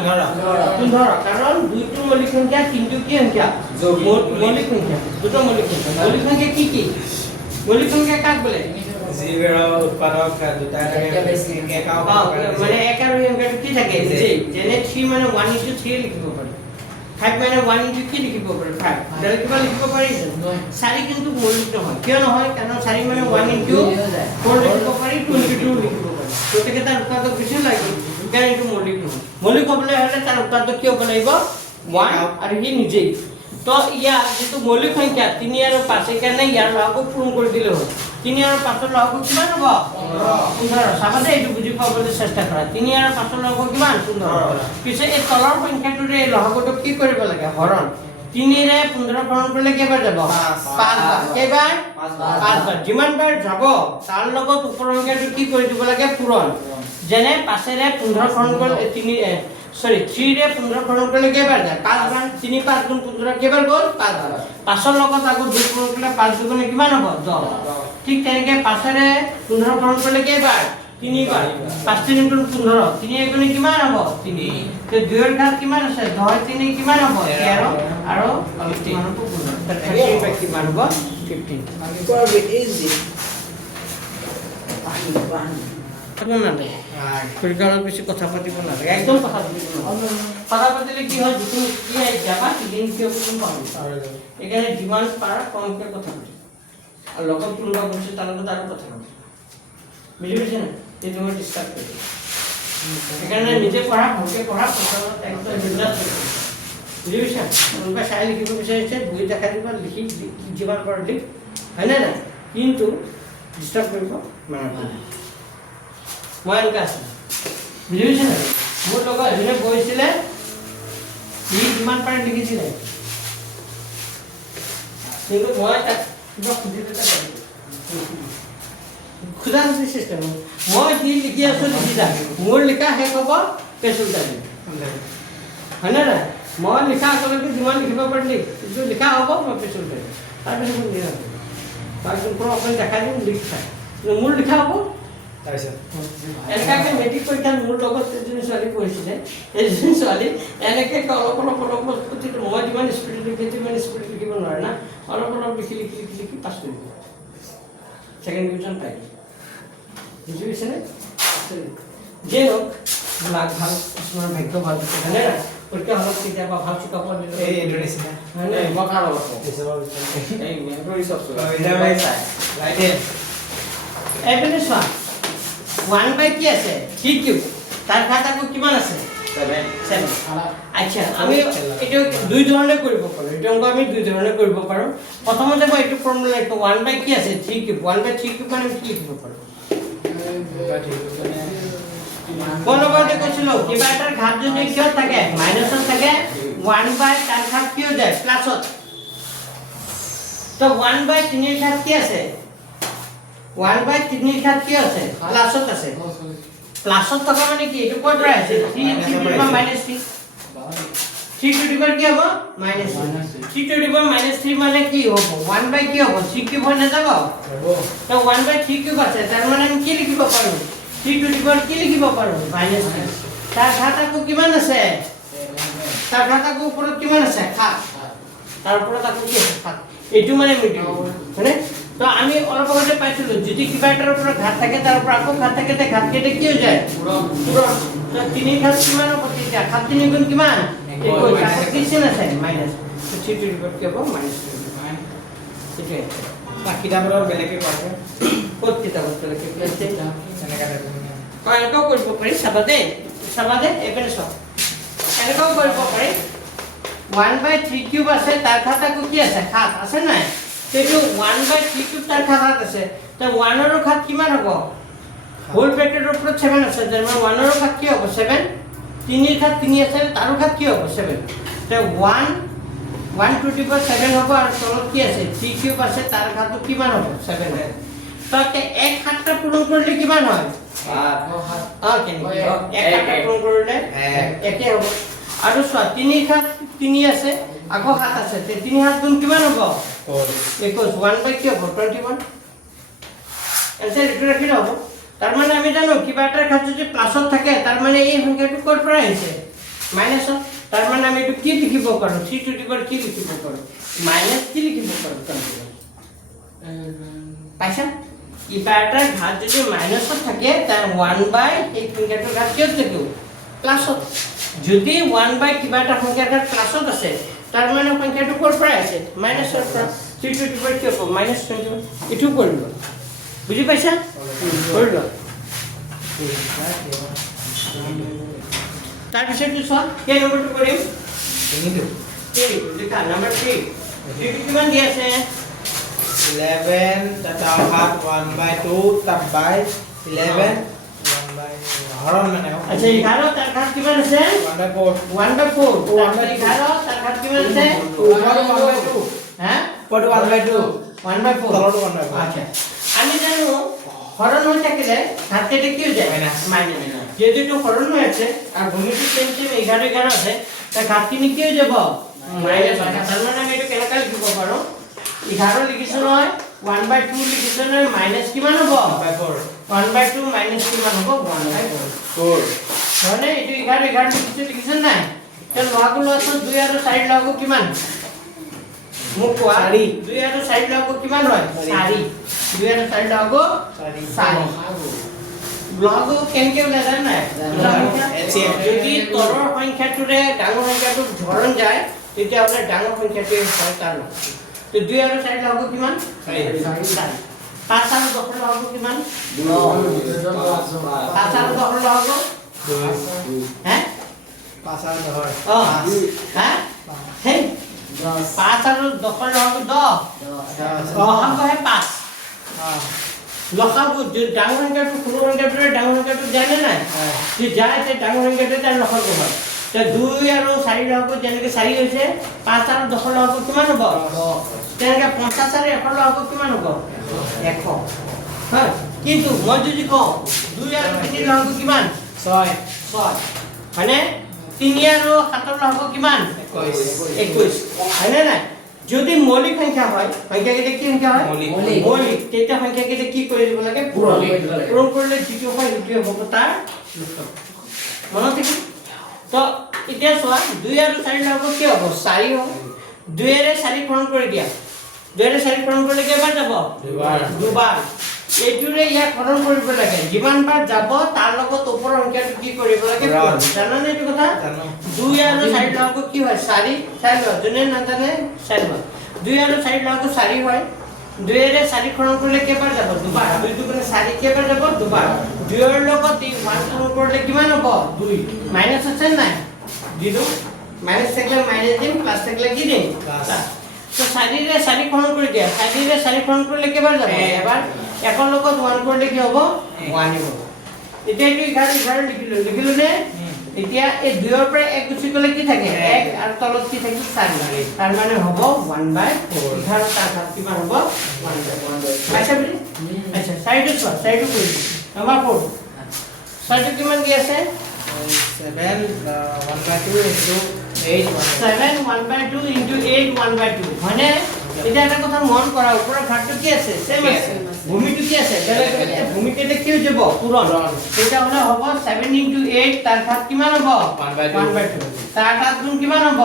15, কাৰণ 2টো মৌলিক সংখ্যা, 3টো কি সংখ্যা মৌলিক সংখ্যা, দুটো মৌলিক সংখ্যা। মৌলিক সংখ্যা কি কি? মৌলিক সংখ্যা কাক বোলে? জীৱেৰ উৎপাদক দুটা থাকে, মানে এক আৰু সংখ্যাটো কি থাকে যেনে 3 মানে 1 * 3 লিখিব পাৰি, 5 মানে 1 * কি লিখিব পাৰি 5, ডাইৰেক্ট কিবা লিখিব পাৰি। 4 কিন্তু মৌলিক নহয়। কিয় নহয়? কাৰণ 4 মানে 1 * 4 লিখিব পাৰি, 2 * 2 লিখিব পাৰি। গতিকে তাৰ উৎপাদক বেছি লাগে, কাৰণ এইটো মৌলিক নহয়। মৌলিক হ'বলৈ হ'লে তাৰ উৎপাদক কি হ'ব লাগিব 1 আৰু সি নিজেই। তো ইয়াৰ যেটো মৌলিক সংখ্যা 3 আৰু 5 কাৰণে ইয়াৰ লহক পূৰণ কৰি দিলে হ'ল। 3 আৰু 5 ৰ লহক কিমান হ'ব 15। চাবাতে এইটো বুজি পাবলৈ চেষ্টা কৰা। 3 আৰু 5 ৰ লহক কিমান 15। পিছে এই তলৰ সংখ্যাটোৰে এই লহকটো কি কৰিব লাগে হৰণ। 3 ৰে 15 হৰণ কৰিলে কেইবাৰ যাব 5 বাৰ। কেইবাৰ 5 বাৰ। যিমান বাৰ যাব তাৰ লগত ওপৰৰ সংখ্যাটো কি কৰি দিব লাগে পূৰণ। যেনে 5 ৰে 15 হৰণ কৰিলে 3 ৰে 15 হৰণ কৰিলে কেইবাৰ যায় 5 বাৰ। 3 × 5 = 15 কেইবাৰ গ'ল 5 বাৰ। 5 ৰ লগত আকৌ 2 পূৰণ কৰিলে 5 × 2 কিমান হ'ব 10। ঠিক তেনেকৈ 5 ৰে 15 হৰণ কৰিলে কেইবাৰ 3 বাৰ। 5 × 3 = 15, 3 × 1 কিমান হ'ব 3। তো 2 ৰ ঘাত কিমান আছে 10 × 3 কিমান হ'ব 13 আৰু 15 হ'ব 15। তাৰ 30 কিমান হ'ব 15। বেছি কথা পাতিব নালাগে, একদম কথা পাতিব নালাগে। কথা পাতিলে কি হয় যিটো কি যাবা দিন কিয় কোনো পাব। সেইকাৰণে যিমান পাৰা কমকৈ কথা পাতিব, আৰু লগত কোনোবা বস্তু তাৰ লগত আৰু কথা পাতিব। বুজি পাইছে না? সেইটো মই ডিষ্টাৰ্ব কৰিম। সেইকাৰণে নিজে পঢ়া, ভালকৈ পঢ়া, একদম বিন্দাছ বুজি পাইছা? কোনোবাই চাই লিখিব বিচাৰিছে বহি দেখাই দিবা, লিখি যিমান পাৰা লিখ, হয়নে নাই? কিন্তু ডিষ্টাৰ্ব কৰিব মানে ভাল। মই এনেকৈ আছিলোঁ বুজি পাইছে নাই? মোৰ লগত এজনে বহিছিলে, সি যিমান পাৰে লিখিছিলে, কিন্তু মই তাক কিবা সুধিলে তাক খোজা খুজি চিষ্টেম। মই যি লিখি আছোঁ লিখি যাম, মোৰ লিখা শেষ হ'ব পেজ উল্টাই দিম, হয়নে নাই? মই লিখা আগলৈকে যিমান লিখিব পাৰিলি যিটো লিখা হ'ব মই পেজ উল্টাই দিম, তাৰপিছত মই লিখা দিম, তাৰপিছত অকণমান দেখাই দিম লিখ চাই, মোৰ লিখা হ'ব। এনেকৈ মেট্ৰিক পৰীক্ষাত মোৰ লগত এজনী ছোৱালী পঢ়িছিলে, এজনী ছোৱালী এনেকৈ অলপ প্ৰতিটো মই যিমান স্পীডত লিখি সিমান স্পীডত লিখিব নোৱাৰে না, অলপ লিখি লিখি লিখি লিখি পাছ কৰিব, ছেকেণ্ড ডিভিজন পাই গ'ল। বুজি পাইছেনে? যে হওক লাগ ভাল, কিছুমানৰ ভাগ্য ভাল হয়নে নাই? পৰীক্ষা হলত কেতিয়াবা ভাল চুকাব দিলে এইপিনে চোৱা 1/, কি আছে 3³ তাৰ ঘাত আকৌ কিমান আছে 7। আচ্ছা, আমি এইটো দুই ধৰণে কৰিব পাৰোঁ। এইটো অংক আমি দুই ধৰণে কৰিব পাৰোঁ। প্ৰথমতে মই এইটো ফৰ্মুলা লিখোঁ 1/, কি আছে 3³ 1/3³ মানে কি লিখিব পাৰোঁ? কোন লগতে কৈছিলোঁ কিবা এটাৰ ঘাত যদি কিয় থাকে মাইনাছত থাকে 1/, তাৰ ঘাত কি হৈ যায় প্লাছত। তো 1/3 ৰ ঘাত কি আছে 1/3 ৰ ঘাত কি আছে প্লাছত আছে। প্লাছত থকা মানে কি এইটো ক'ৰ পৰা আছে 3 * -3 3 টু দি পাৱাৰ কি হ'ব -3 টু দি পাৱাৰ -3 মানে কি হ'ব 1/, কি হ'ব 3³ হৈ নাযাব। তো 1/3³ আছে, তাৰ মানে আমি কি লিখিব পাৰোঁ 3 টু দি পাৱাৰ কি লিখিব পাৰোঁ -3। তাৰ ঘাত আকৌ কিমান আছে, তাৰ ঘাত আকৌ ওপৰত কিমান আছে 7, তাৰ ওপৰত আকৌ কি আছে 7। এইটো মানে মিডিল হয়নে? তো আমি অলপ আগতে পাইছিলোঁ যদি কিবা এটাৰ ওপৰত ঘাত থাকে তাৰ ওপৰত আকৌ ঘাত থাকে তে ঘাত কেইটা কি হৈ যায় পূৰণ। তো 3 ঘাত কিমান হ'ব তেতিয়া 7 × 3 = কিমান 21, আকৌ কিমান আছে মাইনাছ। তো 3 টু দি পাৱাৰ কি হ'ব -3। সেইটোৱে কিতাপৰ বেলেগে পাইছে ক'ত কিতাপত বেলেগে পাইছে এনেকা এনেকুৱাও কৰিব পাৰি। চাবা দে এইপিনে চাওক এনেকুৱাও কৰিব পাৰি 1/3³ আছে, তাৰ ঘাত আকৌ কি আছে 7 আছে নাই। সেইটো 1/3³ তাৰ ঘাত আছে, তো 1 ৰ ঘাত কিমান হ'ব হোল ব্ৰেকেটৰ ওপৰত 7 আছে, তাৰ মানে 1 ৰ ঘাত কি হ'ব 7। 3 ৰ ঘাত 3 আছে, তাৰ ঘাত কি হ'ব 7। তো 1 টু দি পাৱাৰ 7 হ'ব, আৰু তলত কি আছে 3³ আছে, তাৰ ঘাতটো কিমান হ'ব 7 হ'ব। তাতে এক হাতটা পূরণ করলে কিমান হয় এক হাতটা পূরণ করলে একে হ'ব আৰু চোৱা 3 হাত 3 আছে আকৌ হাত আছে তে 3 হাত গুণ কিমান হ'ব 21 1 বাই কি হ'ব 21 এনসার এটা রাখি দাও তার মানে আমি জানো কিবাটার কাছে যদি প্লাসত থাকে তার মানে এই সংখ্যাটো কোৰ পৰা আহিছে মাইনাস তাৰ মানে আমি এটো কি লিখিব পাৰো 3 টু দি পাওয়াৰ কি লিখিব পাৰো মাইনাস কি লিখিব পাৰো পাইছা কিবাটাৰ ঘাত যদি মাইনাসত থাকে তাৰ 1 বাই এই সংখ্যাটোৰ ঘাত কি থাকে প্লাসত যদি 1 বাই কিবাটা সংখ্যাৰ ঘাত প্লাসত আছে তাৰ মানে সংখ্যাটো কোৰ পৰা আহিছে মাইনাসৰ পৰা 3 টু দি পাওয়াৰ কি হ'ব -21 এটো কৰিব বুঝি পাইছা কৰিল তাৰ পিছটো চোৱা কে নম্বৰটো কৰিম লিখা নম্বৰ 3 কিমান দি আছে 11 তাতা হাত 1 বাই 2 তাত বাই 11 1 বাই হৰণ মানে আচ্ছা 11 তাৰ ঘাত কিমান আছে 1 বাই 4 1 বাই 4 11 তাৰ ঘাত কিমান আছে 1 বাই 2 হ্যাঁ 1 বাই 2 1 বাই 4 তলটো 1 বাই 4 আচ্ছা আমি জানো হরণ হয়ে থাকিলে ঘাত কেটে কি হয়ে যায় মাইনাস যেহেতু হরণ হয়ে আছে আর ভূমিটি সেম 11 11 আছে তা ঘাত কি হয়ে যাব মাইনাস তার মানে আমি এটা কেনকা লিখিব পারো 11 লিখিছো নহয় 1 বাই 2 লিখিছো নহয় মাইনাস কিমান হ'ব 1 বাই 2 মাইনাস কিমান হ'ব 1 বাই 4 মানে এটো 11 11 লিখিছো নাই তেল লগাগুলো আছে 2 আৰু 4 লগাগু কিমান মোক কোৱা 2 আৰু 4 লগাগু কিমান হয় 4 2 আৰু 4 লগাগু 4 লগাগু কেনকে ওলাই জানা নাই যদি তলৰ সংখ্যাটোৰে ডাঙৰ সংখ্যাটো ধৰণ যায় তেতিয়া হলে ডাঙৰ সংখ্যাটো হয় তাৰ তো 2 আৰু 4 লগাগু কিমান 4 5 আৰু 10 লগাগু কিমান 9 5 আৰু 10 লগাগু 2 হে 5 আৰু 10 হে হে 5 আৰু 10 লগাগু 10 লগাগু হে 5 লখাগু যে ডাঙৰ সংখ্যাটো সৰু সংখ্যাটোৰে ডাঙৰ সংখ্যাটো জানে নাই যে যায় তে ডাঙৰ সংখ্যাটো তাৰ লখাগু হয় তে 2 আৰু 4 লগাগু যেনেকৈ 4 হৈছে 5 আৰু 10 লগাগু কিমান হ'ব 10 তেনেকৈ 50 আৰু 100 লগাগু কিমান হ'ব 100 হয় কিন্তু মই যদি কওঁ 2 আৰু 3 লগাগু কিমান 6 মানে 3 আৰু 7 লগাগু কিমান 21 হয়নে নাই যদি মৌলিক সংখ্যা হয় সংখ্যা কেইটা কি সংখ্যা হয় মৌলিক তেটা সংখ্যা কেইটা কি কৰি দিব লাগে পূৰণ কৰিলে যিটো হয় সেইটো হ'ব তাৰ মনত থাকে তো এতিয়া চোৱা 2 আৰু 4 লগাগু কি হ'ব 4 হ'ব 2 এৰে 4 পূৰণ কৰি দিয়া 2 এৰে 4 পূৰণ কৰিলে কেইবাৰ যাব দুবাৰ এইটোৰে ইয়াক হৰণ কৰিব লাগে যিমান বাৰ যাব তাৰ লগত ওপৰৰ সংখ্যাটো কি কৰিব লাগে জানা নে এইটো কথা 2 আৰু 4 লগাগু কি হয় 4 জনে নাজানে 4 2 আৰু 4 লগাগু 4 হয় 2 এৰে 4 হৰণ কৰিলে কেইবাৰ যাব দুবাৰ 2 দুগুণে 4 কেইবাৰ যাব দুবাৰ 2 এৰ লগত 1 হৰণ কৰিলে কিমান হ'ব 2 মাইনাস আছে নাই দিলো মাইনাস থাকিলে মাইনাস দিম প্লাস থাকিলে কি দিম প্লাস তো 4 ৰে 4 হৰণ কৰি দিয়া 4 ৰে 4 হৰণ কৰিলে কেইবাৰ যাব এবাৰ এখন লগত 1 কৰিলে কি হ'ব 1 হ'ব এতিয়া কি 11 লিখিলো নে এতিয়া এই 2 ৰ পৰা 1 গুছি গলে কি থাকে 1 আৰু তলত কি থাকে 4 তাৰ মানে হ'ব 1 বাই 4 11 তাৰ ঘাত কিমান হ'ব 1 বাই 4 আচ্ছা বুজি আচ্ছা সাইডটো চোৱা সাইডটো কৰি নম্বৰ 4 সাইডটো কিমান দি আছে 7 1 বাই 2 into 8 7 1 বাই 2 into 8 1 বাই 2 মানে এটা এটা কথা মন কৰা ওপৰৰ ঘাটটো কি আছে সেম আছে ভূমিটো কি আছে ভূমিটো কি হৈ যাব পূৰণ এটা হলে হ'ব 7 into 8 তাৰ ঘাত কিমান হ'ব 1 বাই 2 তাৰ ঘাত গুণ কিমান হ'ব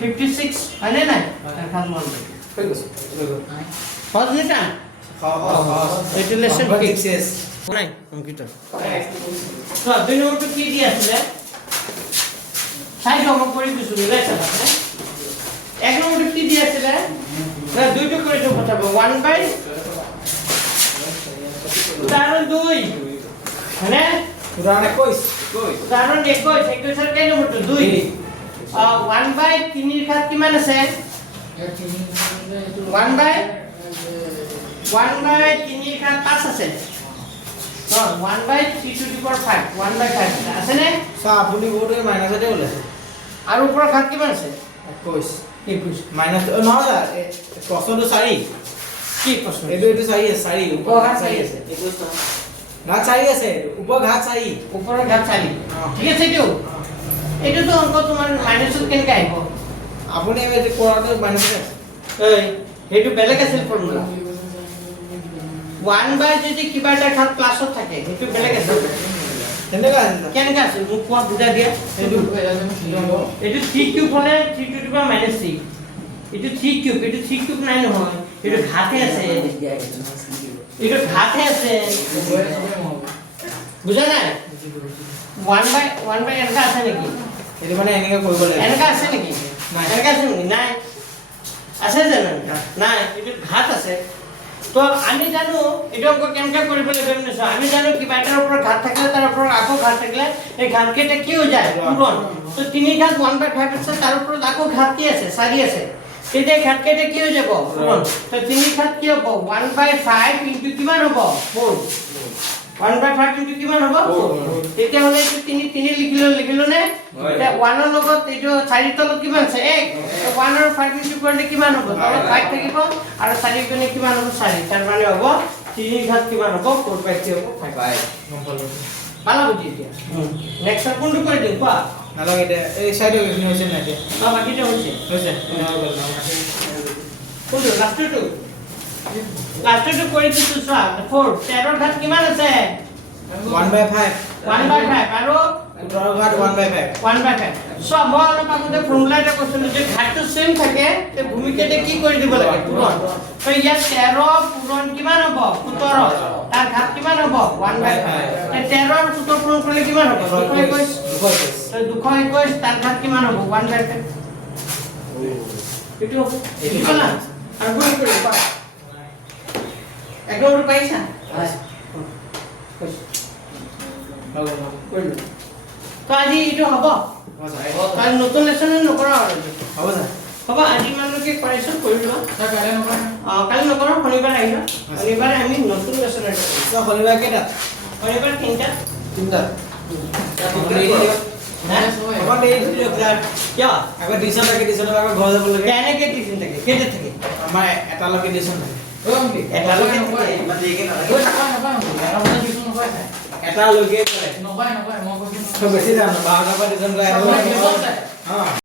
56 হয়নে নাই তাৰ ঘাত 1 বাই 2 হৈ গৈছে হজনিতা এইটো লেসন ফিক্সেস নাই অংকিত তো দুই নম্বৰটো কি দি আছে সাইড অমক কৰি দিছো লেসন আছে এক নম্বৰটো কি দি আছে না দুইটো কৰি দিও পঠাব 1 বাই উদাহরণ 2 মানে উদাহরণ 21 উদাহরণ 21 একটু স্যার কেন নম্বরটো 2 1 বাই 3 এর ঘাত কিমান আছে 1 বাই 3 এর ঘাত 5 আছে তো 1 বাই 3 টু দি পাওয়ার 5 1 বাই 5 আছে নে সা আপুনি বোর্ডে মাইনাসতে ওলাইছে আৰু ওপৰৰ ঘাত কিমান আছে 21 মাইনাস নহয় প্ৰশ্নটো 4 কি প্ৰশ্ন এইটো চাৰি আছে, চাৰি ওপৰ ঘাট চাৰি আছে। ঘাট চাৰি আছে, ওপৰ ঘাট চাৰি। ওপৰৰ ঘাট চাৰি ঠিক আছে এইটোতো অংক তোমাৰ মাইনাছত কেনেকৈ আহিব আপুনি এইটো কৰাটো মাইনাছ আছে। সেইটো বেলেগ আছিল ফৰ্মুলা 1 বাই যদি কিবা এটা ঘাত প্লাছত থাকে সেইটো বেলেগ আছিল কেনেকুৱা আছে কেনেকৈ আছিল মোক কোৱা বুজাই দিয়া এইটো 3 কিউব হ'লে 3 টু দি পাৱাৰ -3 এইটো 3 কিউব এইটো 3 কিউব নাই নহয় এইটো ঘাটে আছে এইটো ঘাটে আছে বুজা নাই 1 বাই এনেকা আছে নেকি এইটো মানে এনেকৈ কৰিব লাগে। এনেকা আছে নেকি নাই। এনেকা আছে নেকি নাই আছে জানো নাই এইটো ঘাট আছে তো আমি জানো এইটো অংক কেনেকৈ কৰিব লাগিব নিশ্চয় আমি জানো কিবা এটাৰ ওপৰত ঘাট থাকিলে তাৰ ওপৰত আকৌ ঘাট থাকিলে এই ঘাট কেইটা কি হৈ যায় পূৰণ তো 3 ঘাট 1/5 আছে তাৰ ওপৰত আকৌ ঘাট কি আছে 4 আছে তেতিয়া ঘাট কেইটা কি হৈ যাব পূৰণ তো 3 ঘাট কি হ'ব 1/5 ইনটু কিমান হ'ব 4 1/5 ইনটু কিমান হ'ব 4 তেতিয়া হলে এইটো 3 লিখিলো নে এতিয়া 1 ৰ লগত এইটো 4 তলত কিমান আছে 1 1 আৰু 5 ইনটু কৰিলে কিমান হ'ব তলত 5 থাকিব আৰু 4 গুণে কিমান হ'ব 4 তাৰ মানে হ'ব 3 ঘাত কিমান হ'ব 4/3 হ'ব 5 পালা বুজি এতিয়া নেক্সট কোনটো কৰি দিম কোৱা নালাগে এতিয়া এই সাইডে এইখিনি হৈছে না এতিয়া বাকিটা হৈছে কোনটো লাষ্টটো কৰি দিছো চোৱা 4 13 ঘাত কিমান আছে 1/5 1/5 আৰু 17 ঘাট 1/5 1/5 সব মই অলপ আগতে ফৰ্মুলা এটা কৈছিলো যে ঘাটটো সেম থাকে তে ভূমিকেতে কি কৰি দিব লাগে পূৰণ তো ইয়াত 13 পূৰণ কিমান হ'ব 17 তাৰ ঘাট কিমান হ'ব 1/5 তে 13 আৰু 17 পূৰণ কৰিলে কিমান হ'ব 221 তো 221 তাৰ ঘাট কিমান হ'ব 1/5 এইটো এইটো না আৰু গুণ কৰি পা একদম পাইছা কৰিলো তো আজি এইটো হ'ব কালি নতুন লেসন নকৰা আৰু হ'ব যা হ'ব আজি মানলৈকে কৰাইছো কৰি লোৱা কালি নকৰা শনিবাৰ আহিবা শনিবাৰে আমি নতুন লেসন এটা কৰিম তো শনিবাৰ কেইটা শনিবাৰ 3টা এখন দেৰি দিয়ক যাৰ কিয় আগত টিউচন থাকে টিউচনৰ আগত ঘৰ যাব লাগে কেনেকে টিফিন থাকে কেইটা থাকে আমাৰ এটালৈকে টিউচন থাকে এটালৈকে এটালৈকে কৰে বেছি জানো 12টাৰ পৰা টিউচন কৰে